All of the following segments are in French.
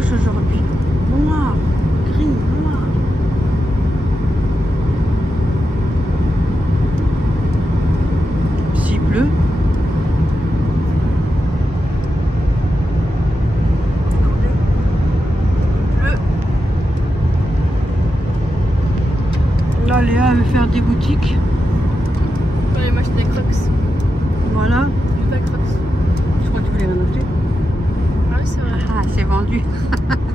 moche aujourd'hui. Noir, gris, noir. S'il pleut. Là, Léa veut faire des boutiques. On va aller m'acheter des crocs. Voilà. Des crocs. Je crois que tu voulais rien acheter. Ah oui, c'est vrai. Ah, c'est vendu.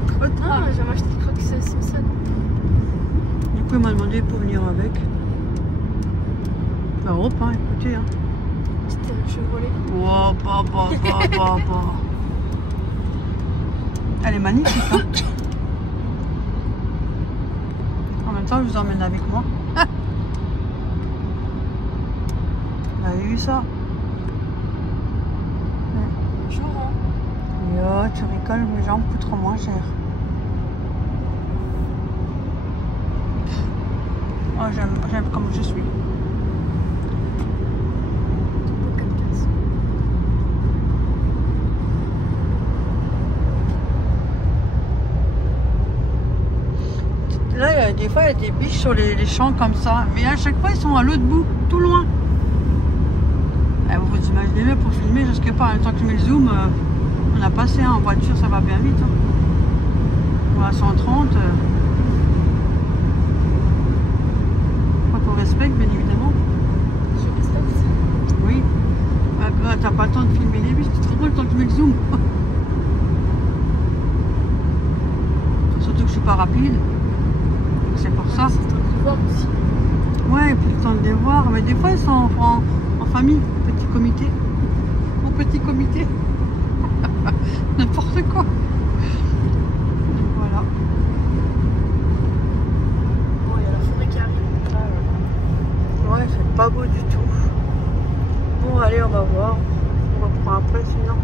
Trop tard. Ah, j'ai acheté des crocs sans ça. Du coup, il m'a demandé pour venir avec. Europe, hein, écoutez. Hein. Petite Chevrolet. Wow, bah. Elle est magnifique, hein. En même temps, je vous emmène avec moi. Vous avez vu ça? Bonjour. Yo, tu rigoles, mes jambes coûtent trop moins cher. Oh, j'aime comme je suis. Là, des fois, il y a des biches sur les champs comme ça. Mais à chaque fois, ils sont à l'autre bout, tout loin. Et vous vous imaginez bien pour filmer, jusque pas. En même temps que je mets le zoom, on a passé en voiture, ça va bien vite. Hein. On va à 130. Faut qu'on respecte, bien évidemment. Je respecte. Oui. T'as pas le temps de filmer les biches, tu te rends compte le temps que tu mets le zoom. Surtout que je suis pas rapide. C'est pour ça. C'est le temps de voir aussi. Ouais, et puis le temps de les voir. Mais des fois, ils sont en famille, petit comité. Au petit comité. N'importe quoi. Voilà. Bon, il y a la forêt qui arrive. Là, Ouais, c'est pas beau du tout. Bon, allez, on va voir. On reprend après, sinon.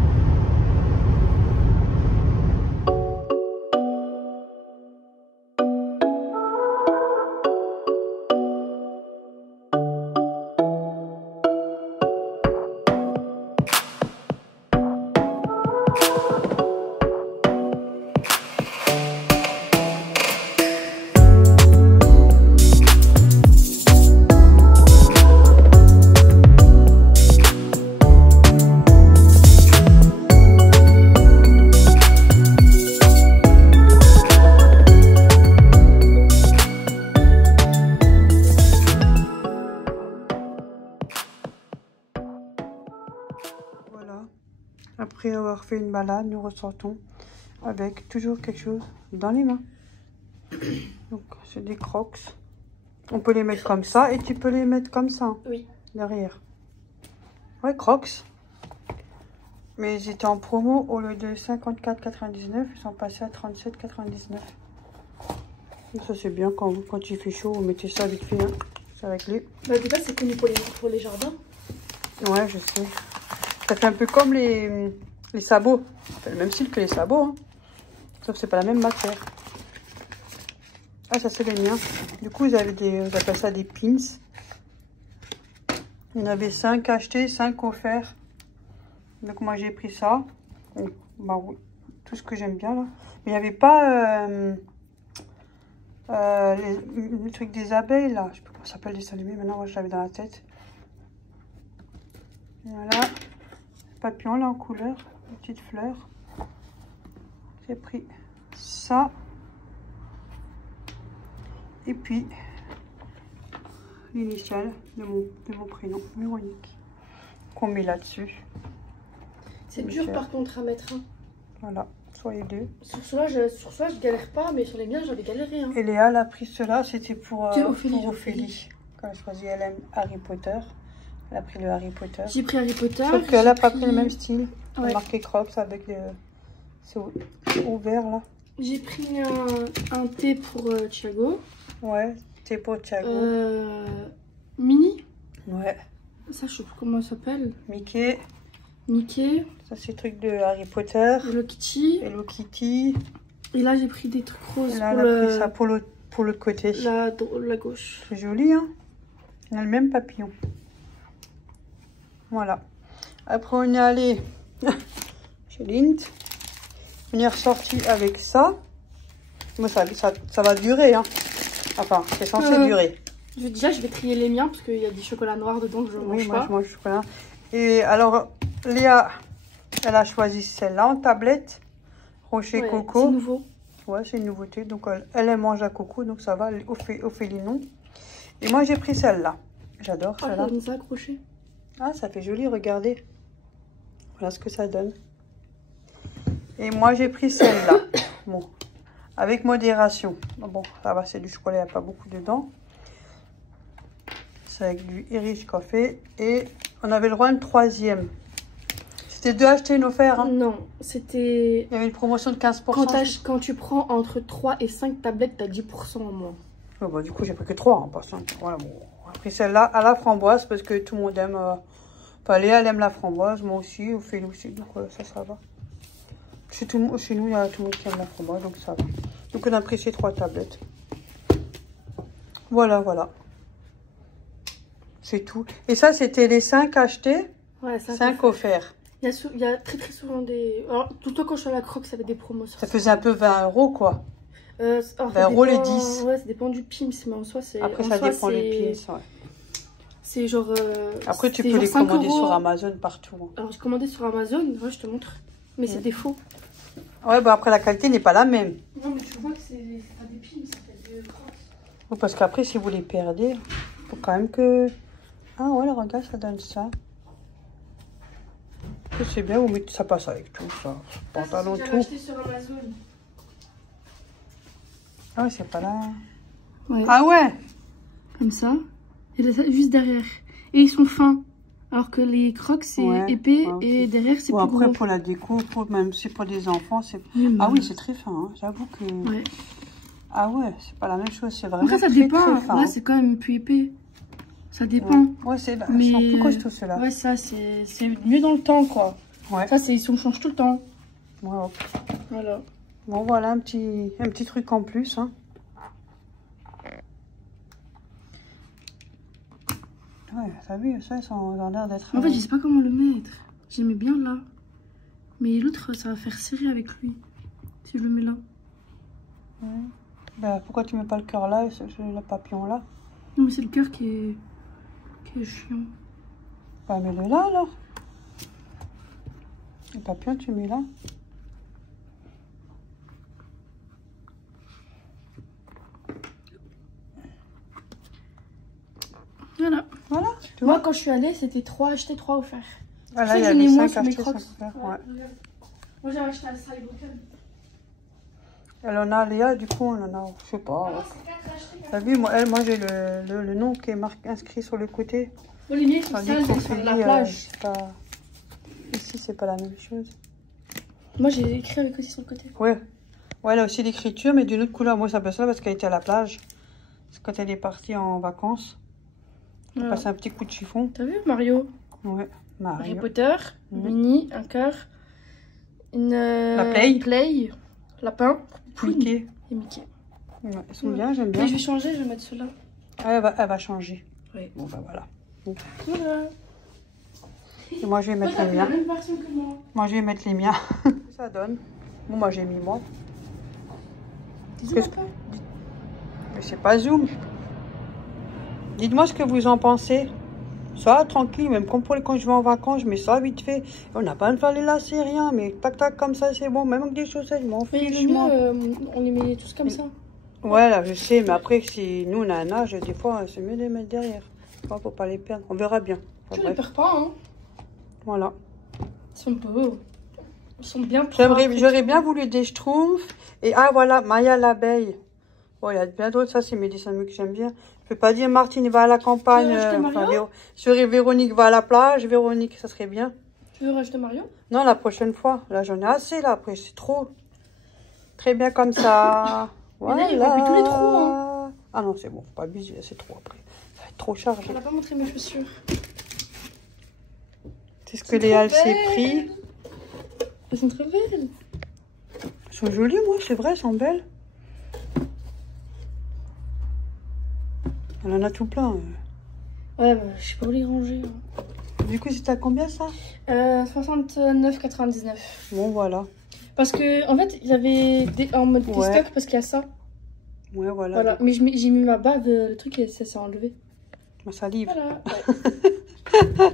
Voilà. Après avoir fait une balade, nous ressortons avec toujours quelque chose dans les mains. Donc, c'est des crocs. On peut les mettre comme ça et tu peux les mettre comme ça. oui. Derrière. Ouais, crocs. Mais ils étaient en promo au lieu de 54,99. Ils sont passés à 37,99. Ça, c'est bien quand il fait chaud. Vous mettez ça vite fait. Hein. Ça va glisser. Bah, du coup, c'est connu pour les jardins. Ouais, je sais. Ça fait un peu comme les sabots. C'est le même style que les sabots. Hein. Sauf que c'est pas la même matière. Ah, ça, c'est les miens. Du coup, vous avez vous appelez ça des pins. Il y en avait 5 achetés, 5 offerts. Donc, moi, j'ai pris ça. Donc, bah oui, tout ce que j'aime bien, là. Mais il n'y avait pas le truc des abeilles, là. Je sais pas comment ça s'appelle, les allumés. Maintenant, moi, je l'avais dans la tête. Voilà. Papillon, là, en couleur. Une petite fleur. J'ai pris ça. Et puis, l'initiale de mon prénom, Véronique, qu'on met là-dessus. C'est dur par contre à mettre. Hein. Voilà, sur les deux. Sur cela, je galère pas, mais sur les miens, j'avais galéré. Hein. Et Léa, elle a pris cela, c'était pour Ophélie. Quand elle choisit, elle aime Harry Potter. Elle a pris le Harry Potter. J'ai pris Harry Potter. Sauf qu'elle n'a pas pris le même style. Elle ouais. a marqué Crocs avec le... C'est ouvert, là. J'ai pris un thé pour Thiago. Ouais, thé pour Thiago. Mini. Ouais. Ça, je sais plus comment ça s'appelle. Mickey. Mickey. Ça, c'est le truc de Harry Potter. Hello Kitty. Hello Kitty. Et là, j'ai pris des trucs roses. Et là, elle a pris ça pour l'autre côté. La gauche. C'est joli, hein. On a le même papillon. Voilà. Après, on est allé chez Lint. On est ressorti avec ça. Moi, ça va durer, hein. Enfin, c'est censé durer. Déjà, je vais trier les miens parce qu'il y a du chocolat noir dedans que je mange moi, pas. je mange du chocolat. Et alors, Léa, elle a choisi celle-là en tablette. Rocher Coco. C'est nouveau. Ouais, c'est une nouveauté. Donc, elle mange la coco, donc ça va au félinon. Et moi, j'ai pris celle-là. J'adore celle-là. Comme ça, accroché. Ah, ça fait joli, regardez. Voilà ce que ça donne. Et moi, j'ai pris celle-là. Bon, avec modération. Bon, ça va, c'est du chocolat, il n'y a pas beaucoup dedans. C'est avec du Irish Coffee. Et on avait le droit à une troisième. C'était 2 achetés, une offert. Hein. Non, c'était... Il y avait une promotion de 15%. Quand tu prends entre 3 et 5 tablettes, t'as 10% en moins. Oh, bah, du coup, j'ai pris que 3 en passant. Voilà, bon. On a pris celle-là à la framboise parce que tout le monde aime... Enfin, Léa, elle aime la framboise. Moi aussi, Ophélie aussi. Donc, ça va. Chez nous, il y a tout le monde qui aime la framboise, donc ça va. Donc, on a pris ces 3 tablettes. Voilà. C'est tout. Et ça, c'était les 5 achetés. Ouais, 5 offerts. Il y a très souvent des... Alors, tout le temps quand je suis à la Crocs, ça avait des promos. Ça faisait un peu 20 € quoi. 20 € les 10. Ouais, ça dépend du Pims, mais en soi, c'est... Après, ça dépend du Pims, ouais. C'est genre... Après, tu peux les commander sur Amazon partout. Alors, j'ai commandé sur Amazon, ouais, je te montre. Mais c'est des faux. Ouais, bah après, la qualité n'est pas la même. Non, mais tu vois que c'est pas des Pims, c'est des Crocs. Oui, parce qu'après, si vous les perdez, il faut quand même que... Ah ouais, regarde, ça donne ça. C'est bien, vous mettez, ça passe avec tout, ça. Pantalon, tout. Acheté sur Amazon. Ah ouais, c'est pas là. Ouais. Ah ouais. Comme ça. Et là, juste derrière. Et ils sont fins. Alors que les Crocs, c'est épais et derrière, c'est plus après, gros. pour la déco, même si pour des enfants, c'est... Oui, ah oui, c'est très fin, hein. J'avoue que... Ouais. Ah ouais, c'est pas la même chose, c'est vraiment Après, ça très, dépend. très fin. Là, c'est quand même plus épais. Ça dépend. Ouais, c'est mais... sont plus costauds, ceux-là. Ouais, ça, c'est mieux dans le temps, quoi. Ouais. Ça, ils changent tout le temps. Ouais, hop. Voilà. Bon, voilà un petit truc en plus, hein. Ouais, t'as vu, ça, ils ont l'air d'être... En fait, je sais pas comment le mettre. J'aimais bien là. Mais l'autre, ça va faire serrer avec lui. Si je le mets là. Ouais. Bah, pourquoi tu mets pas le cœur là et le papillon là? Non, mais c'est le cœur qui est chiant. Bah, mets-le là alors. Le papillon, tu mets là. Voilà. Voilà. Tu Moi, vois, quand je suis allée, c'était 3 achetés, 3 offerts. ah, là, C'est il y ça a que les j'en ai moins 5 sur mes achetés, 5 Crocs. offerts. Ouais. Moi, j'ai acheté à Sally Broken. Elle en a, Léa, du coup, on en a, je sais pas. T'as vu, moi j'ai le nom qui est inscrit sur le côté. Bon, les miens sont Tandis sales, ils sont qu'Ophélie, de la plage. Ici, c'est pas la même chose. Moi, j'ai écrit avec aussi sur le côté. Ouais. Ouais, elle a aussi l'écriture, mais d'une autre couleur. Moi, ça s'appelle ça parce qu'elle était à la plage. C'est quand elle est partie en vacances. Elle passe un petit coup de chiffon. T'as vu, Mario? Ouais, Harry Mario. Potter, Minnie, un cœur, La Play. Lapin, Mickey. et Mickey. Ouais, elles sont bien, j'aime bien. Mais je vais changer, je vais mettre ceux-là. Ah, elle va changer. Oui. Bon, bah voilà. Voilà. Et moi, je vais mettre les la miens. même version que moi. Moi, je vais mettre les miens. Ça donne. Bon, moi, j'ai mis moi. Dis-moi un peu. Mais c'est pas Zoom. Dites-moi ce que vous en pensez. Ça, tranquille, même comme pour quand je vais en vacances, je mets ça vite fait. On n'a pas besoin de faire les lacets, rien, mais tac tac comme ça, c'est bon. Même avec des chaussettes, je m'en Mais fiche. le mieux, on les met tous comme ça. Ouais, là, je sais, mais après, si nous on a un âge, des fois, c'est mieux de les mettre derrière. Faut pas les perdre. On verra bien. Enfin, Tu les perds pas, hein. Voilà. Ils sont beaux. Ils sont bien propres. J'aurais bien voulu des schtroumpfs. Et ah, voilà, Maya l'abeille. Bon, il y a bien d'autres, ça, c'est mes dessins animés que j'aime bien. Je peux pas dire Martine va à la campagne. Tu veux rajouter Mario Véronique va à la plage. Véronique, ça serait bien. Tu veux rajouter Mario? Non, la prochaine fois. Là, j'en ai assez, là. Après, c'est trop. Très bien comme ça. Voilà. là, il remplit tous les trous, hein. Ah non, c'est bon. Faut pas abuser, c'est trop après. Ça va être trop chargé. Elle a pas montré mes chaussures. C'est ce que Léa s'est pris. Elles sont très belles. Elles sont jolies, moi, c'est vrai, elles sont belles. Elle en a tout plein. Ouais, bah, je sais pas où les ranger. Hein. Du coup, c'était à combien ça? 69,99. Bon, voilà. Parce que, en fait, ils avaient en mode des stocks parce qu'il y a ça. Ouais, voilà. Mais j'ai mis ma bave, le truc, et ça s'est enlevé. Ma salive. Voilà. Ouais.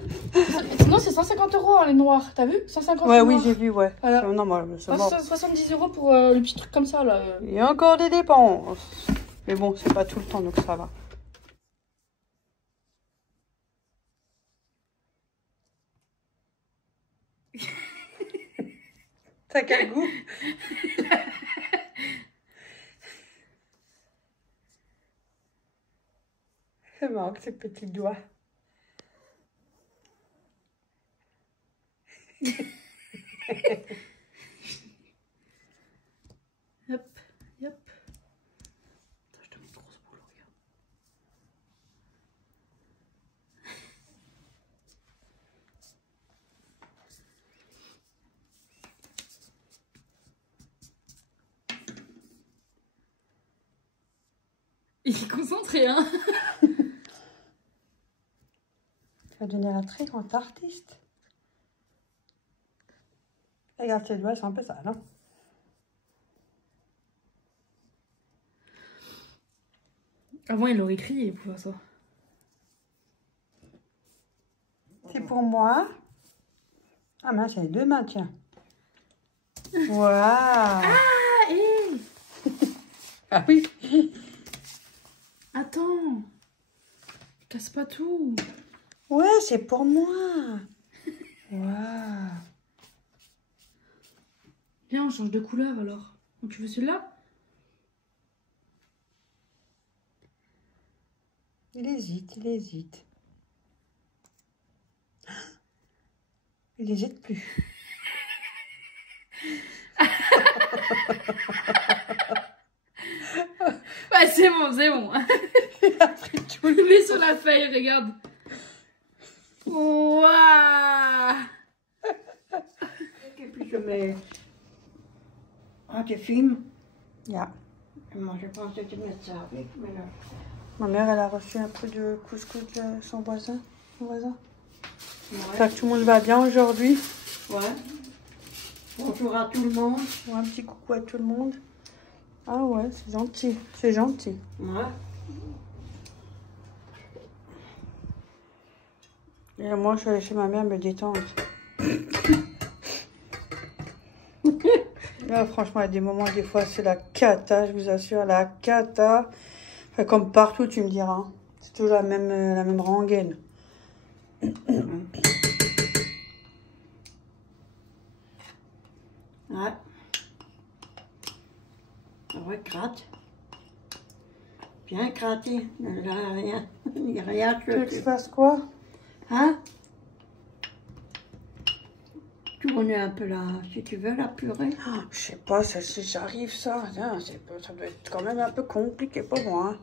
Sinon, c'est 150 € les noirs. T'as vu? 150 Ouais, oui, j'ai vu, ouais. Voilà. Non, moi, c'est bon. 70 € pour le petit truc comme ça, là. Il y a encore des dépenses. Mais bon, c'est pas tout le temps, donc ça va. T'as quel goût? C'est marrant que ces petits doigts. Hop, hop. Attends, je te mets une grosse boule, regarde. Il est concentré, hein. Tu vas devenir un très grand artiste. Regarde tes doigts, c'est un peu ça, non? Avant, il aurait crié pour faire ça. C'est pour moi. Ah mince, j'ai les deux mains, tiens. Waouh. Ah, hé. Ah oui. Attends. Casse pas tout. Ouais, c'est pour moi. Waouh. Viens, on change de couleur alors. Donc tu veux celui-là? Il hésite, il hésite. Il hésite plus. Ouais, c'est bon, c'est bon. Il a pris tout le Mets sur la feuille, regarde. Waouh. Et puis je mets... Ah, tu filmes? Yeah. Moi, je pensais que tu mettre ça avec, mais là... Ma mère, elle a reçu un peu de couscous de son voisin. Ouais. J'espère que tout le monde va bien aujourd'hui. Ouais. Bonjour à tout le monde. Ouais, un petit coucou à tout le monde. Ah ouais, c'est gentil. C'est gentil. Ouais. Et moi, je suis allée chez ma mère me détendre. Là, franchement, il y a des moments, des fois, c'est la cata, je vous assure, la cata. Enfin, comme partout, tu me diras. Hein. C'est toujours la même rengaine. Ouais. Ouais, gratte. Bien gratté. Il n'y a rien. Il n'y a rien. Tu veux que je fasse quoi? Hein? Tourner un peu là, si tu veux, la purée. Oh, je sais pas, ça, si j'arrive, ça. Hein, ça doit être quand même un peu compliqué pour moi. Hein.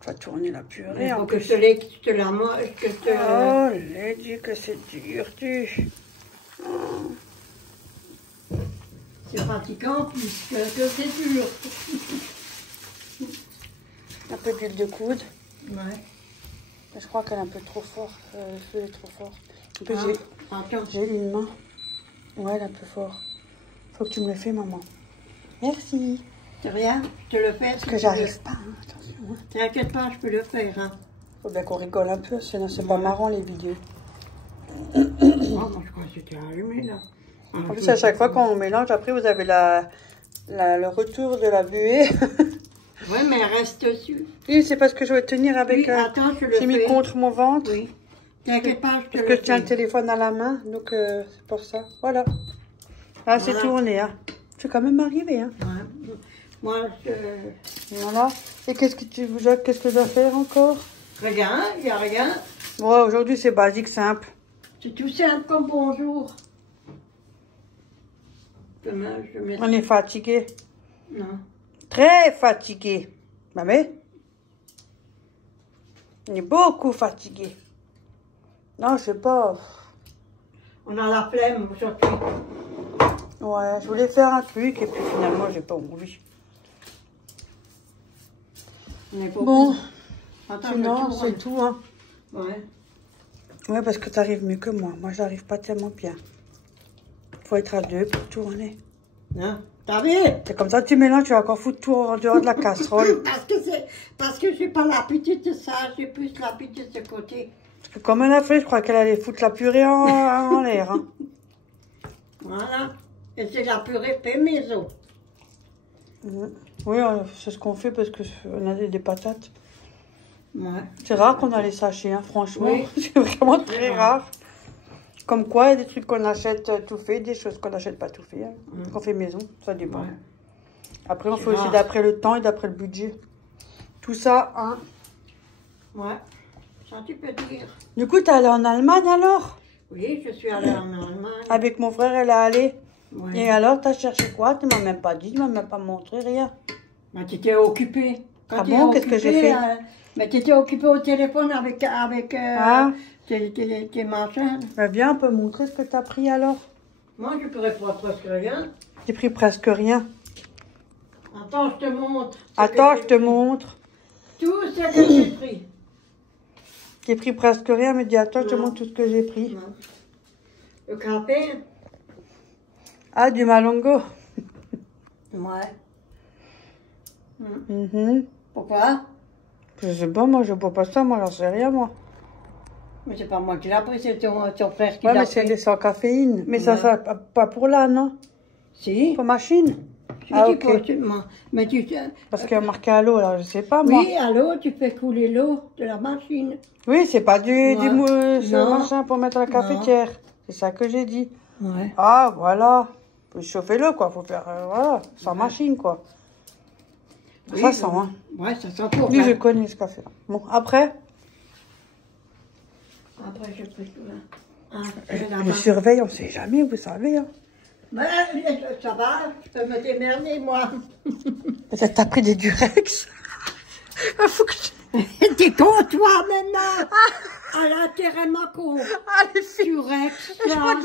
Je vais tourner la purée. Il faut en que plus. je te la mange, que je te... Oh, Lady, que c'est dur, tu. Oh. C'est fatigant, puisque c'est dur. Un peu d'huile de coude. Ouais. Je crois qu'elle est un peu trop fort. Le feu est trop fort. En plus, Attends. j'ai une main. Ouais, elle est un peu fort. Faut que tu me le fais, maman. Merci. C'est rien, je te le fais. Parce que j'arrive pas, hein. Attention. Hein. T'inquiète pas, je peux le faire. Hein. Faut bien qu'on rigole un peu, sinon c'est pas marrant les vidéos. Oh, moi je crois que c'était allumé là. En plus, à chaque fois qu'on mélange, après vous avez le retour de la buée. Ouais, mais elle reste dessus. Oui, c'est parce que je vais tenir avec... Oui, attends, je le j'ai mis fais. contre mon ventre. Oui. T'inquiète pas, je te Parce le que fais. je tiens le téléphone à la main, donc c'est pour ça. Voilà. Là, c'est tourné. Hein. C'est quand même arrivé. Hein. Ouais. Moi, je... Voilà. Et qu'est-ce que je dois faire encore? Rien, il n'y a rien. Ouais, aujourd'hui, c'est basique, simple. C'est tout simple comme bonjour. Demain, je mets... On est fatigué. Non. Très fatigué. Bah mais on est beaucoup fatigué. Non, je sais pas. On a la flemme aujourd'hui. Ouais, je voulais faire un truc et puis finalement, j'ai pas envie. On est Bon, attends, sinon, c'est tout. Hein. Ouais. Ouais, parce que t'arrives mieux que moi. Moi, j'arrive pas tellement bien. Faut être à deux pour tourner. Hein? T'as vu? C'est comme ça, tu mélanges, tu vas encore foutre tout en dehors de la casserole. Parce que j'ai pas l'habitude de ça, j'ai plus l'habitude de ce côté. Parce que comme elle a fait, je crois qu'elle allait foutre la purée en l'air. Hein. Voilà. Et c'est la purée fait maison. Oui, c'est ce qu'on fait parce qu'on a des patates. Ouais. C'est rare qu'on a les sachets, hein, franchement. Oui. C'est vraiment très rare. Comme quoi, il y a des trucs qu'on achète tout fait, des choses qu'on n'achète pas tout fait, hein, qu'on fait maison, ça dépend. Ouais. Après, on fait aussi d'après le temps et d'après le budget. Tout ça, hein. Ouais, ça tu peux dire. Du coup, t'es allée en Allemagne alors? Oui, je suis allée en Allemagne. Avec mon frère, elle est allée. Ouais. Et alors, t'as cherché quoi? Tu m'as même pas dit, tu m'as même pas montré, rien. Mais tu étais occupée. Ah bon, qu'est-ce que j'ai fait? Mais tu étais occupée au téléphone avec tes machins. Bah, viens, on peut montrer ce que t'as pris alors. Moi, je pourrais pas presque rien. J'ai pris presque rien. Attends, je te montre. Attends, je te montre. Tout ce que j'ai pris. J'ai pris presque rien, mais dis attends, je te montre tout ce que j'ai pris. Non. Le café. Ah, du malongo. Ouais. Pourquoi? Je sais pas, moi, je bois pas ça, moi, j'en sais rien, moi. Mais c'est pas moi qui l'ai pris, c'est ton frère qui Ouais, l'a mais pris. c'est des sans caféine. Mais ça, pas pour là, non? Si. Pour machine? Je Ah, dis ok. pas, mais tu... Parce qu'il y a marqué à l'eau, là, je sais pas, moi. Oui, à l'eau, tu fais couler l'eau de la machine. Oui, c'est pas du ce Non. machin pour mettre à la cafetière. C'est ça que j'ai dit. Ouais. Ah, voilà. Faut chauffer l'eau, quoi. Faut faire, voilà, sans machine, quoi. Oui, Ça sent, hein. Ouais, ça sent pour Oui, je connais ce café. Bon, après, Après, j'ai pris tout là. Ah, je surveille, on sait jamais, vous savez. Hein. Ben, ça va, je peux me démerder, moi. T'as pris des Durex. Faut que je... T'es con, toi, maintenant. À l'intérêt, ma con. Ah, les filles. Turex, Je crois que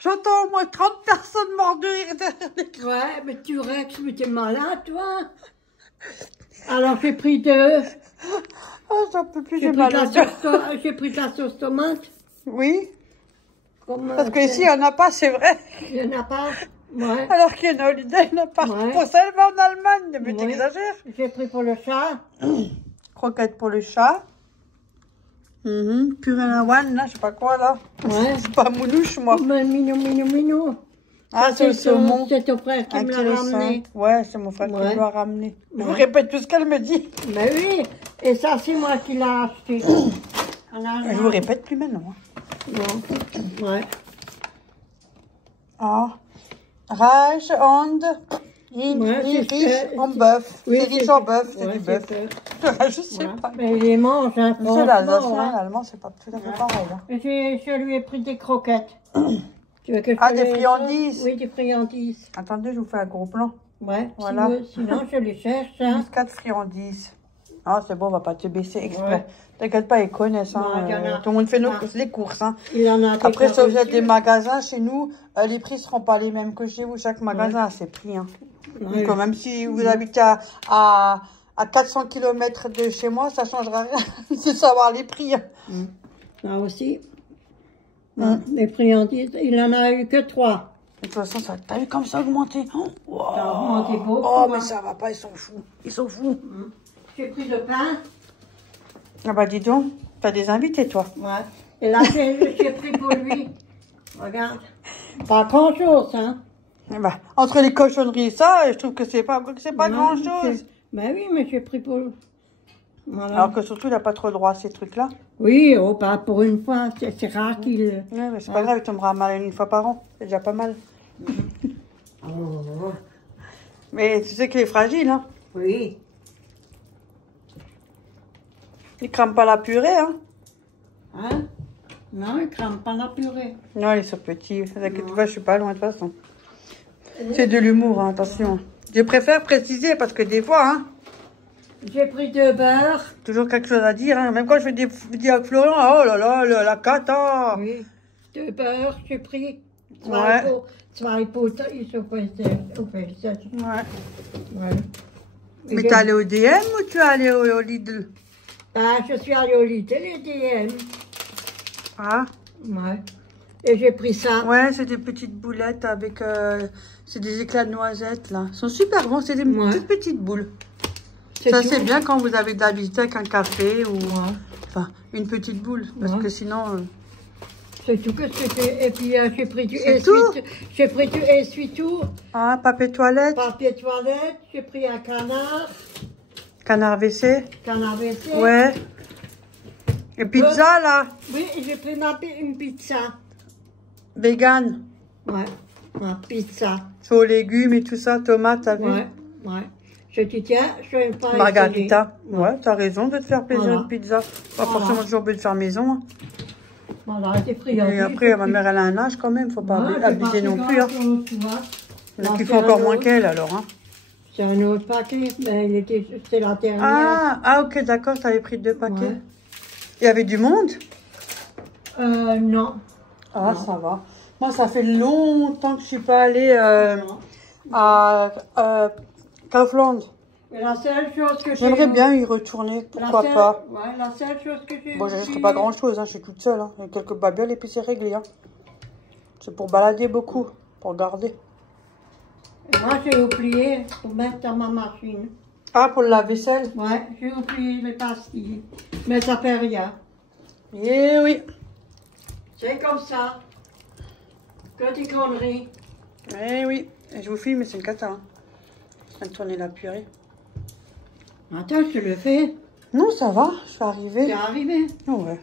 j'entends au moins 30 personnes mortes de rire derrière l'écran. Ouais, mais Turex, mais t'es malade, toi. Alors, j'ai pris deux. Oh, j'en peux plus, J'ai j'ai pris, mal de la au cœur. j'ai pris de la sauce tomate. Oui, Comme, parce qu'ici, il n'y en a pas, c'est vrai. il n'y en a pas. Ouais. Alors qu'il y en a au Holiday, il n'y en a pas. Ouais. Pour ça, elle va en Allemagne, mais Ouais. t'exagères. J'ai pris pour le chat. Croquettes pour le chat. Purée à one, là, je sais pas quoi, là. Ouais. C'est pas moulouche, moi. Mais mignon. Ah, c'est le saumon. C'est ton frère qui Un me kilo l'a ramené. 5. Ouais, c'est mon frère qui Ouais. me l'a ramené. Je vous Ouais. répète tout ce qu'elle me dit. Mais oui, et ça, c'est moi qui l'ai acheté. Je vous répète plus maintenant. Hein. Non. Ouais. Ah. Reich und Ouais, riche en bœuf. Oui, c'est riche en bœuf, c'est ouais, du bœuf. c'est Je sais Voilà. pas. Mais il les mange, hein, C'est franchement, l'Alsacien, hein. l'Allemand, c'est pas tout à fait pareil. Hein. Je lui ai pris des croquettes. Tu veux que je Ah, te des les friandises. sorte? Oui, des friandises. Attendez, je vous fais un gros plan. Ouais, Voilà. sinon je les cherche. Hein. Muscade friandises. Ah, c'est bon, on va pas te baisser exprès. Ouais. T'inquiète pas, ils connaissent. Hein. Non, il y en a. Tout le monde fait Ah. les courses. Hein. Il en a des Après, si vous êtes carreaux des magasins chez nous, les prix seront pas les mêmes que chez vous. Chaque magasin a ses prix. Hein. Ouais. Donc, même si vous habitez à 400 km de chez moi, ça changera rien de savoir les prix. Hein. Ça aussi. Les friandises, il en a eu que 3. De toute façon, ça t'as vu comme ça augmenté. Oh, wow. Ça a augmenté beaucoup. Oh, mais hein. ça va pas, ils sont fous. Ils sont fous. J'ai pris le pain. Ah bah dis donc, t'as des invités toi. Ouais. Et là, j'ai pris pour lui. Regarde. Pas grand-chose, hein. Eh ben, entre les cochonneries et ça, je trouve que c'est pas Non, grand chose. Ben oui, mais j'ai pris pour... Voilà. Alors que surtout, il n'a pas trop droit à ces trucs-là. Oui, oh, pas pour une fois. C'est rare qu'il... Ouais, mais c'est pas grave, il tombera mal une fois par an. C'est déjà pas mal. Oh, Mais tu sais qu'il est fragile, hein. oui. Il crame pas la purée, hein. Hein? Non, il crame pas la purée. Non, ils sont petits. T'inquiète pas, je suis pas loin de toute façon. C'est de l'humour, hein, attention. Je préfère préciser parce que des fois, hein, J'ai pris 2 beurre. toujours quelque chose à dire, hein. Même quand je fais des vidéos avec Florian, oh là là, la cata. Oui. 2 beurre, j'ai pris. Ouais. Zwei Butter, ich so Ouais. Ouais. Mais t'es allé au DM ou tu es allé au Lidl? Ah, je suis allée au Lidl, les DM. Ah, Ouais. Et j'ai pris ça. Ouais, c'est des petites boulettes avec... c'est des éclats de noisettes, là. Ils sont super bons, c'est des toutes petites boules. Ça, c'est bien quand vous avez de la visite avec un café ou... Enfin, une petite boule, parce que sinon... C'est tout que c'était. Et puis, j'ai pris du essuie-tout. J'ai pris du essuie-tout. Ah, papier toilette. Papier toilette. J'ai pris un canard. Canard WC. Canard WC. Ouais. Et pizza, là. Oui, j'ai pris une pizza. Vegan. Ouais, ma pizza. C'est aux légumes et tout ça, tomates, t'as vu? Ouais. Je te dis, tiens, je vais pas Margarita. Ouais, t'as raison de te faire plaisir une pizza. Pas forcément toujours de faire maison. Hein. Voilà, c'est friandise. Et après, ma mère, elle a un âge quand même, faut pas abuser non plus. Hein. Il y en a qui font encore moins qu'elle, alors. Hein. C'est un autre paquet, mais c'est la dernière. Ah, ok, d'accord, t'avais pris 2 paquets. Ouais. Il y avait du monde? Non. Ah, non. Ça va. Moi, ça fait longtemps que je suis pas allée à Kaufland. Mais la seule chose que j'aimerais bien y retourner, pourquoi pas. Ouais, la seule chose que j'ai... Bon, je n'achèterai pas grand-chose, hein, je suis toute seule. Hein. Il y a quelques babioles et puis c'est réglé. Hein. C'est pour balader beaucoup, pour garder. Et moi, j'ai oublié pour mettre dans ma machine. Ah, pour le lave-vaisselle? Ouais, j'ai oublié les pastilles. Mais ça fait rien. Eh oui. C'est comme ça. Que des conneries. Eh oui. Et je vous filme, mais c'est une cata. Hein. Je viens de tourner la purée. Attends, je te le fais. Non, ça va, je suis arrivée. T'es arrivé? Oh, ouais.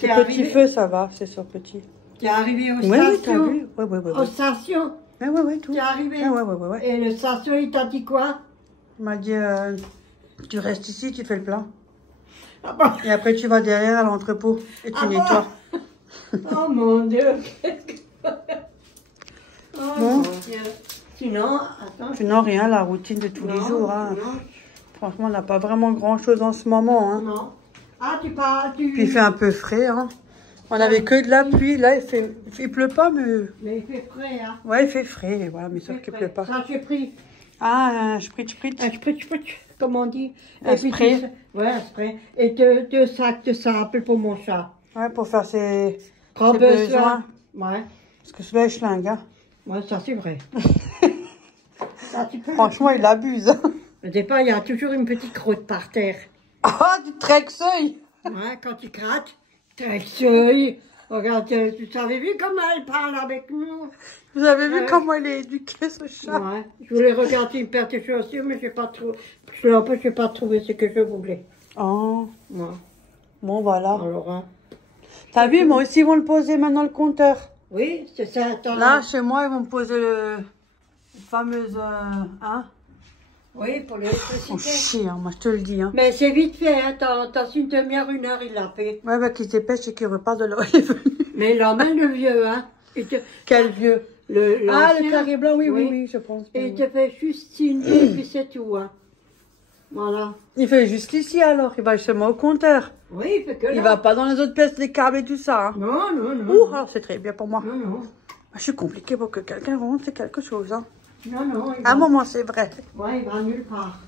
C'est petit feu, ça va, c'est sur petit. T'es arrivé aux stations? Oui, t'as vu? Ouais. Aux stations? Ouais, tout. T'es arrivé? Ah, ouais. Et le station, il t'a dit quoi? Il m'a dit, tu restes ici, tu fais le plein. Ah bon? Et après, tu vas derrière à l'entrepôt et tu nettoies. Oh mon Dieu! Oh bon. Mon Dieu! Sinon, attends. Sinon, rien, la routine de tous les jours. Hein. Franchement, on n'a pas vraiment grand-chose en ce moment. Hein. Non. Ah, tu parles, Puis il fait un peu frais. Hein. On n'avait que de la pluie. Là, il pleut pas, mais... Mais il fait frais, hein. Ouais, il fait frais, voilà, mais sauf qu'il pleut pas. Ça, j'ai pris. Ah, un spritz. Un spritz, comme on dit. Un spray. Ouais, un spray. Et 2 sacs de sable pour mon chat. Ouais, pour faire ses besoins. Ouais. Parce que celui-là, je schlingue, hein. Ouais, ça, c'est vrai. Ça, franchement, il abuse. Au départ, il y a toujours une petite croûte par terre. Ah, du trexeuil. Ouais, quand tu craques, trexeuil. Regarde, tu avais vu comment elle parle avec nous? Vous avez vu comment il est éduqué, ce chat? Ouais. Je voulais regarder une paire de chaussures, mais je n'ai pas trouvé ce que je voulais. Oh. Ouais. Bon, voilà. Alors, hein. T'as vu, moi aussi, ils vont le poser maintenant, le compteur. Oui, c'est ça. Attends, là, chez moi, ils vont me poser le fameuse... hein? Oui, pour l'électricité. Oh, chier, hein, moi, je te le dis. Hein. Mais c'est vite fait, hein. Dans une demi-heure, 1 heure, il l'a fait. Ouais, bah, qu'il se dépêche et qu'il repart de là où il est venu. Mais il emmène le vieux, hein. Quel vieux? Le carré blanc, oui, je pense. Et il te fait juste signer, puis c'est tout, hein. Voilà. Il fait juste ici, alors. Il va seulement au compteur. Oui, il fait que là. Il va pas dans les autres pièces, les câbles et tout ça. Hein. Non. Ouh, alors c'est très bien pour moi. Non. Je suis compliquée pour que quelqu'un rentre, c'est quelque chose, hein. Non. À un moment, c'est vrai. Ouais, il va nulle part.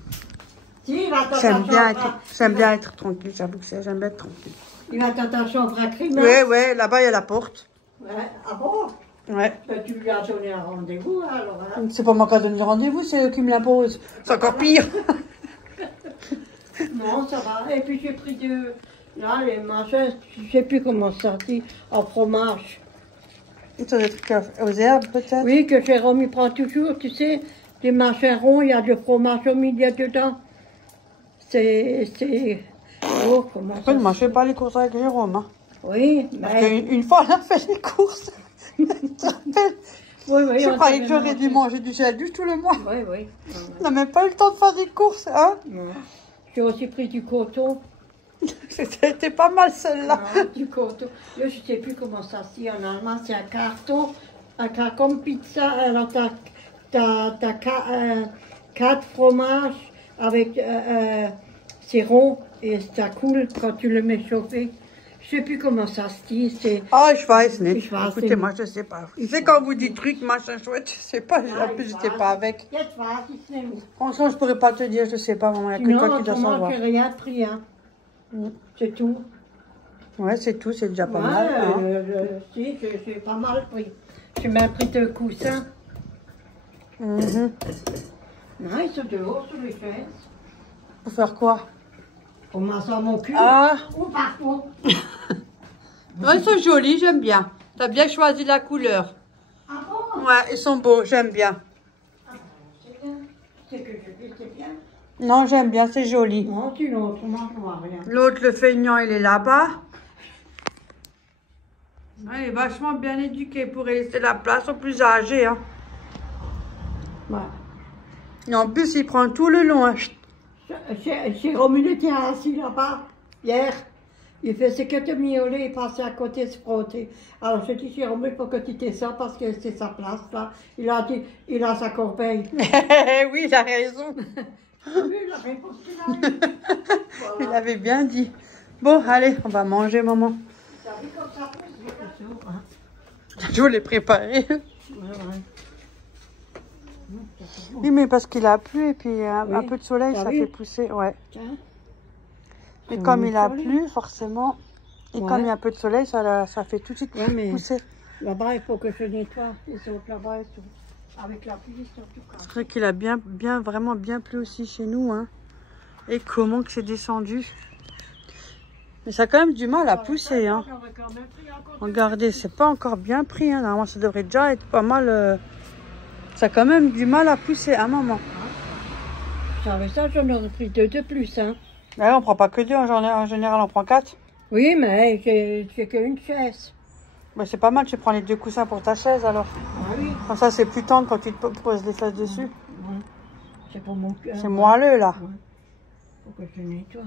Si, il va dans J'aime bien être tranquille, j'avoue que j'aime bien être tranquille. Il va dans ta chambre à crime. Ouais, là-bas, il y a la porte. Ouais, ah bon? Ouais. Ben, tu lui as donné un rendez-vous, alors. Hein? C'est pas moi qui a donné le rendez-vous, c'est eux qui me l'imposent. C'est encore pire. Non, ça va. Et puis j'ai pris là, les machins, je sais plus comment ça dit, en fromage. Ça des trucs aux herbes, peut-être? Oui, que Jérôme, il prend toujours, tu sais, des machins ronds, il y a du fromage au milieu dedans. C'est... Oh, comment ça? Moi, je fais pas les courses avec Jérôme, hein. Oui, mais... Parce qu'une fois, on a fait les courses. Tu te rappelles? Oui, je croyais que j'aurais dû manger du gel douche tout le mois. Oui. On n'a même pas eu le temps de faire des courses, hein? Non. J'ai aussi pris du coton. C'était pas mal celle-là. Du coton. Là, je ne sais plus comment ça se dit en allemand. C'est un carton pizza. Alors, t'as 4 fromages avec c'est rond et ça coule quand tu le mets chauffer. Je ne sais plus comment ça se dit. Ah, je weiß nicht. Écoutez, moi, je ne sais pas. C'est quand vous dites truc, machin chouette, je ne sais pas. En plus, je n'étais pas avec. Franchement, je ne pourrais pas te dire, je ne sais pas, maman. Il y a que toi qui dois savoir. Non, je n'ai rien pris, hein. C'est tout. Ouais, c'est tout, c'est déjà pas Ouais, mal. Hein. Si, j'ai pas mal pris. J'ai même pris 2 coussins. Mhm. Non, ils sont dehors sur les chaises. Pour faire quoi? Pour m'asseoir mon cul. Ah, Ou partout. ouais, ils sont jolis, j'aime bien. T'as bien choisi la couleur. Ah bon? Ouais, ils sont beaux, j'aime bien. C'est bien. C'est que je dis, c'est bien. Non, j'aime bien, c'est joli. Non, sinon, autrement, je vois rien. L'autre, le feignant, il est là-bas. Il est vachement bien éduqué pour laisser la place aux plus âgés. Hein. Ouais. Et en plus, il prend tout le long. Hein. Chez Romulo était assis là-bas, hier. Il faisait que de miauler et passer à côté se frotter. Alors je dis, chez Romulo, il faut que tu descends parce que c'est sa place là. Il a dit, il a sa corbeille. Oui, il a raison. Oui, il a répondu qu'il a eu. Il Voilà. avait bien dit. Bon, allez, on va manger, maman. T'as vu comme ça pousse, bien sûr, hein. Je vous l'ai préparé. Ouais, ouais. Oui, mais parce qu'il a plu et puis un Oui, peu de soleil, t'as ça vu? fait pousser. Ouais. Tiens. Mais C'est comme il a joli. plu, forcément, et Ouais. comme il y a un peu de soleil, ça fait tout de suite Ouais, mais- pousser. Là-bas, il faut que je nettoie. Les autres là-bas, ils sont avec la pluie, ils sont tout C'est cassés. vrai qu'il a vraiment bien plu aussi chez nous. Hein. Et comment que c'est descendu. Mais ça a quand même du mal à pousser. Hein. J'aurais quand même pris encore. Regardez, c'est pas encore bien pris. Hein. Normalement, ça devrait déjà être pas mal. Ça a quand même du mal à pousser à un moment. J'avais ça, j'en aurais pris 2 de plus, hein. Là, on prend pas que 2, en général, on prend 4. Oui, mais j'ai qu'une chaise. Bah, c'est pas mal, tu prends les 2 coussins pour ta chaise alors. Ah oui. Comme ça, c'est plus tendre quand tu te poses les fesses dessus. Ouais. C'est pour mon cœur. C'est moelleux là. Ouais. Faut que je nettoie.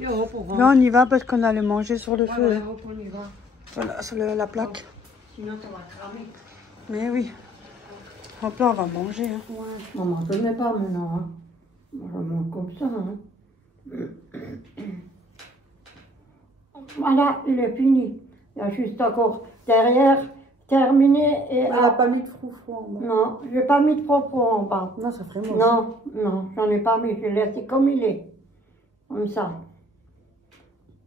Yo, pour voir. Là, on y va parce qu'on allait manger sur le Ouais, feu, ouais, là. hop, on y va. Sur la plaque. Sinon, ça va cramer. Mais oui. Hop là, on va manger. Hein. Ouais. Maman, je ne mets pas maintenant. Hein. Moi, je mange comme ça. Hein. Voilà, il est fini. Il y a juste encore derrière, terminé. Et Elle n'a pas mis de froufrou en bas. Non, je n'ai pas mis de propos en bas. Non, ça ferait moche. Non, non, j'en ai pas mis. Je l'ai laissé comme il est. Comme ça.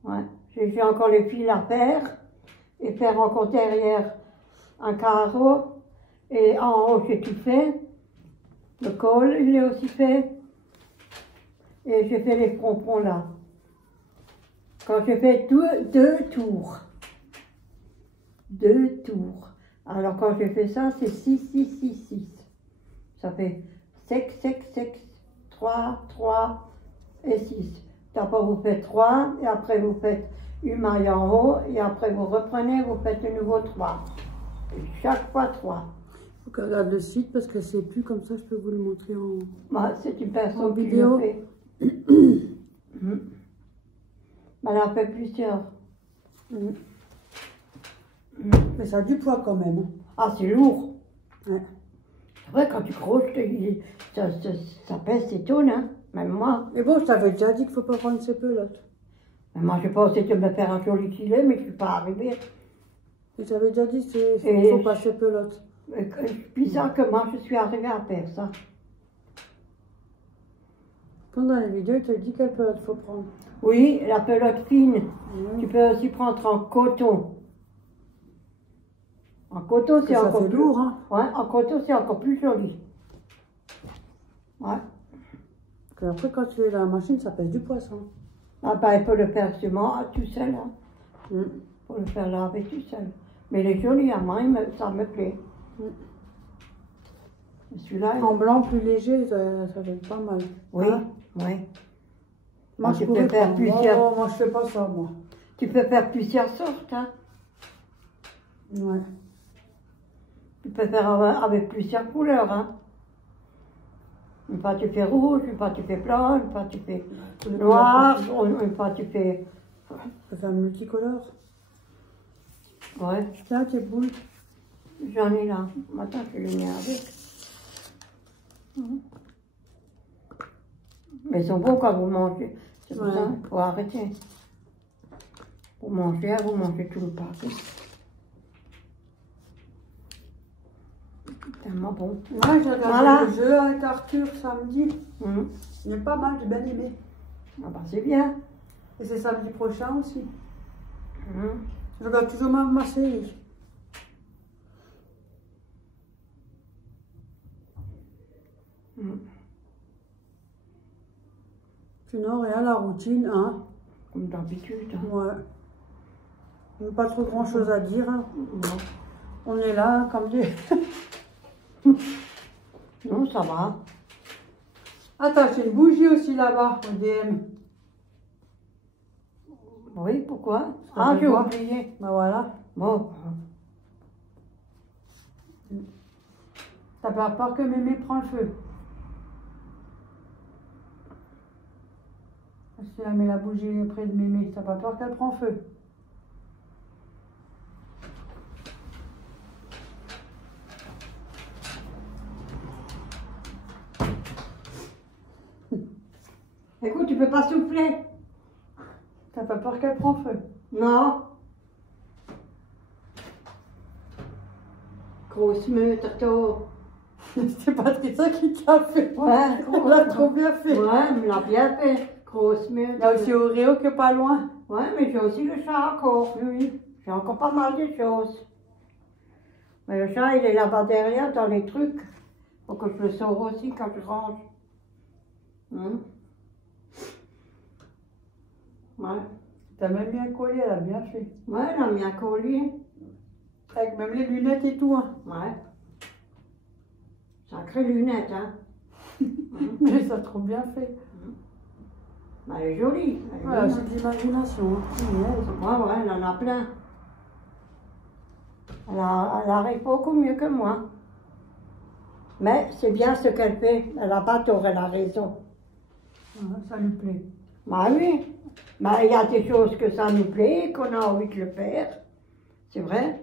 Ouais. J'ai fait encore les fils à faire. Et faire encore derrière un carreau. Et en haut, j'ai tout fait. Le col, il est aussi fait. Et j'ai fait les pompons là. Quand j'ai fait 2 tours. 2 tours. Alors quand j'ai fait ça, c'est 6, 6, 6, 6. Ça fait 6, 6, 6, 3, 3 et 6. D'abord vous faites 3 et après vous faites une maille en haut et après vous reprenez, vous faites de nouveau 3. Et chaque fois 3. Faut qu'elle regarde le site parce que c'est plus comme ça, je peux vous le montrer en... Bah, c'est une personne En qui vidéo. le fait. Elle en fait plusieurs. Mais ça a du poids quand même. Ah, c'est lourd. Ouais. C'est vrai, quand tu croches, ça pèse, c'est tonnes, hein. Même moi. Mais bon, je t'avais déjà dit qu'il faut pas prendre ses pelotes. Mais moi, je pensais de me faire un joli gilet, mais je ne suis pas arrivée. Je t'avais déjà dit qu'il Et faut pas ses pelotes. Bizarre que moi, je suis arrivée à faire ça. Pendant les vidéos, il te dit quelle pelote faut prendre. Oui, la pelote fine. Oui. Tu peux aussi prendre en coton. En coton, c'est Ça encore fait plus lourd, hein. Ouais, en coton, c'est encore plus joli. Ouais. Que après, quand tu es dans la machine, ça pèse du poids, ça. Ah ben, il faut le faire sûrement tout seul. Hein. Mm. Il faut le faire laver tout seul. Mais les jolis à moi, ça me plaît. Mm. Celui-là, En blanc, plus léger, ça va être pas mal. oui, Hein? oui. Moi, Tu je peux pourrais faire prendre. plusieurs. Oh, moi, je fais pas ça, moi. Tu peux faire plusieurs sortes. Hein. Ouais. Tu peux faire avec plusieurs couleurs. Hein. Une fois tu fais rouge, une fois tu fais blanc, une fois tu fais noir, une fois tu fais... On peut faire multicolore. Ouais, Tiens, tes boules. j'en ai là. Maintenant, je les mets avec. Mais ils sont beaux quand vous mangez. C'est pour Ouais. ça qu'il faut arrêter. Vous mangez tout le paquet. C'est tellement bon. Ouais, j'ai regardé Voilà. le jeu avec Arthur samedi. Hum. Il est pas mal, j'ai bien aimé. Ah bah c'est bien. Et c'est samedi prochain aussi. Je regarde toujours ma série. Sinon, rien, la routine, hein. Comme d'habitude. Hein. Ouais. Pas trop grand chose à dire. Hein. Non. On est là, comme des... Non, ça va. Attends, j'ai une bougie aussi là-bas, au DM. Oui, pourquoi? Ah, j'ai oublié. Ben voilà. Bon. T'as pas peur que mémé prend le feu? Si elle met la bougie près de mémé, t'as pas peur qu'elle prend feu? Écoute, tu peux pas souffler? T'as pas peur qu'elle prend feu? Non. Grosse meute, toi. C'est Patricia qui t'a fait. Ouais, on l'a trop bien fait. Ouais, elle me l'a bien fait. Grosse meute. Il y a aussi Oreo qui est pas loin. Ouais, mais j'ai aussi le chat encore. Oui. J'ai encore pas mal de choses. Mais le chat, il est là-bas derrière dans les trucs. Faut que je le sors aussi quand je range. Ouais. T'as même mis un collier, elle a bien fait. Ouais, elle a mis un collier. Avec même les lunettes et tout. Hein. Ouais. Sacrée lunette, hein. Mais ça a trop bien fait. Elle est jolie. Voilà, c'est de l'imagination. Hein. Ouais, elle en a plein. Elle arrive beaucoup mieux que moi. Mais c'est bien ce qu'elle fait. Elle n'a pas tort, elle a raison. Ça lui plaît. Bah oui. Bah, il y a des choses que ça nous plaît, qu'on a envie de le faire. C'est vrai.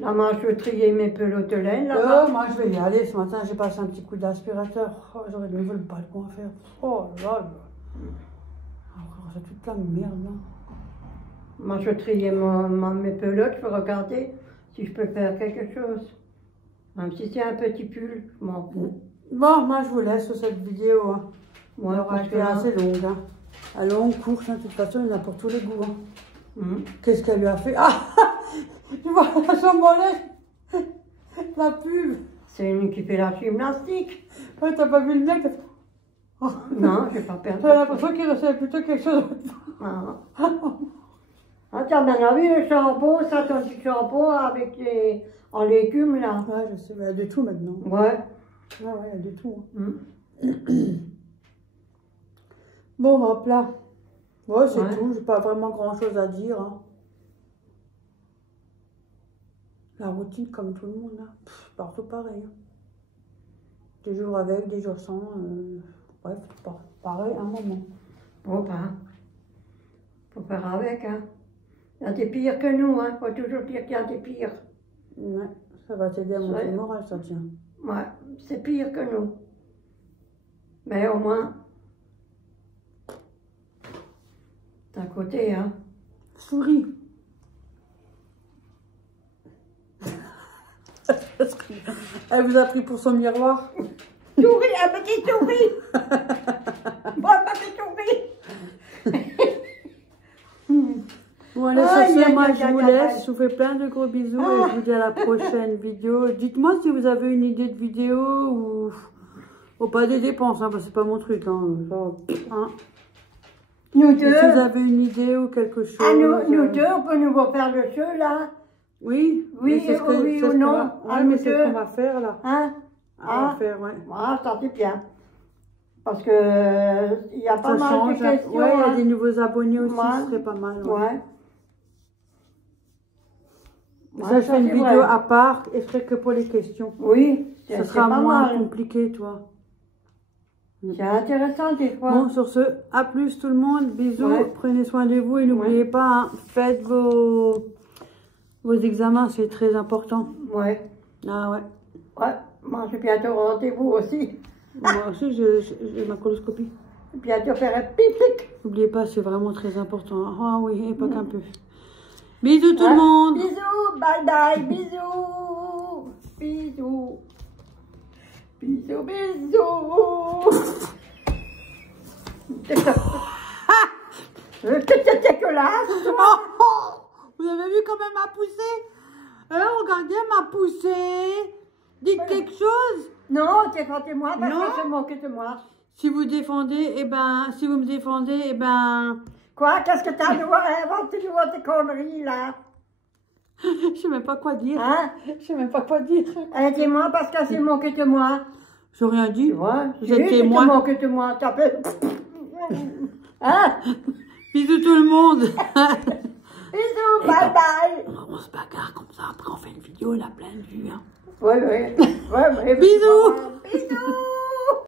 Là, moi, je veux trier mes pelotes de laine. Moi, je vais y aller. Ce matin, j'ai passé un petit coup d'aspirateur. Oh, j'aurais de nouveau le balcon à faire. Oh là là. Encore, c'est toute la merde. Là. Moi, je veux trier mes pelotes. Je veux regarder si je peux faire quelque chose. Même si c'est un petit pull, je m'en fous. Bon, moi, je vous laisse sur cette vidéo. Hein. Ouais, elle aura été assez longue. Hein. À longue, courte, hein. De toute façon, il y en a pour tous les goûts. Hein. Qu'est-ce qu'elle lui a fait? Ah! Tu vois la chambre en l'air? La pub. C'est une qui fait la gymnastique. Ouais, t'as pas vu le mec? Oh. Non, j'ai pas perdu. J'ai l'impression qu'il recevait plutôt quelque chose. Ah, t'as bien vu le shampoing, ça, ton petit shampoing avec en légumes, là. Ouais, je sais, il y a de tout maintenant. Ouais. Ouais, il y a de tout. Bon, hop là. Ouais, c'est tout. J'ai pas vraiment grand chose à dire. Hein. La routine, comme tout le monde, là. Partout pareil. Hein. Des jours avec, des jours sans. Bref, pareil, un moment. Bon, ben. Faut faire avec, hein. Il y a des pires que nous, hein. Faut toujours dire qu'il y a des pires. Ouais, ça va t'aider à monter le moral, ça tient. Ouais, c'est pire que nous. Mais au moins. D'un côté, hein. Souris. Elle vous a pris pour son miroir. Souris, un petit souris. Bon, un petit souris. Bon, allez, sur ce, moi, je vous laisse. Je vous fais plein de gros bisous et je vous dis à la prochaine vidéo. Dites-moi si vous avez une idée de vidéo ou pas des dépenses, hein, parce que c'est pas mon truc. Hein. Nous deux. Si vous avez une idée ou quelque chose. Ah, nous deux, on peut nous refaire le jeu, là. Oui, oui, oui ou non. Ah, mais c'est ce qu'on va faire, là. Hein? On va faire, ouais. Ah, ça c'est bien. Parce que il y a pas mal de questions. Ouais, il y a des nouveaux abonnés aussi, ce serait pas mal. Ouais. Ça, je fais une vidéo à part et je ferai que pour les questions. Oui, ça sera moins compliqué, toi. C'est intéressant des fois. Bon, sur ce, à plus tout le monde. Bisous, prenez soin de vous et n'oubliez pas, hein, faites vos examens, c'est très important. Ouais. Ah ouais. Ouais, moi j'ai bientôt rendez-vous aussi. Moi aussi, j'ai ma coloscopie. Bientôt faire un pipi. N'oubliez pas, c'est vraiment très important. Ah oui, et pas qu'un peu. Bisous tout le monde. Bisous, bye bye, bisous. Bisous. Bisous, bisous. T'étais dégueulasse, toi. Vous avez vu comment elle m'a poussé? Regardez, elle m'a poussé. Dites quelque chose. Non, défendez-moi parce que je moque de moi. Si vous défendez, si vous me défendez, Quoi? Qu'est-ce que t'as inventé de conneries, là? Je sais même pas quoi dire. Hein? Je sais même pas quoi dire. Dis-moi parce qu'elle s'est moquée de moi. J'ai rien dit. Ouais, vous êtes témoin. Moquée de moi, t'as fait... Hein? Bisous tout le monde. Bisous, bye bye. On se bagarre comme ça, après on fait une vidéo, elle a plein de vues. Hein. Ouais. Bisous.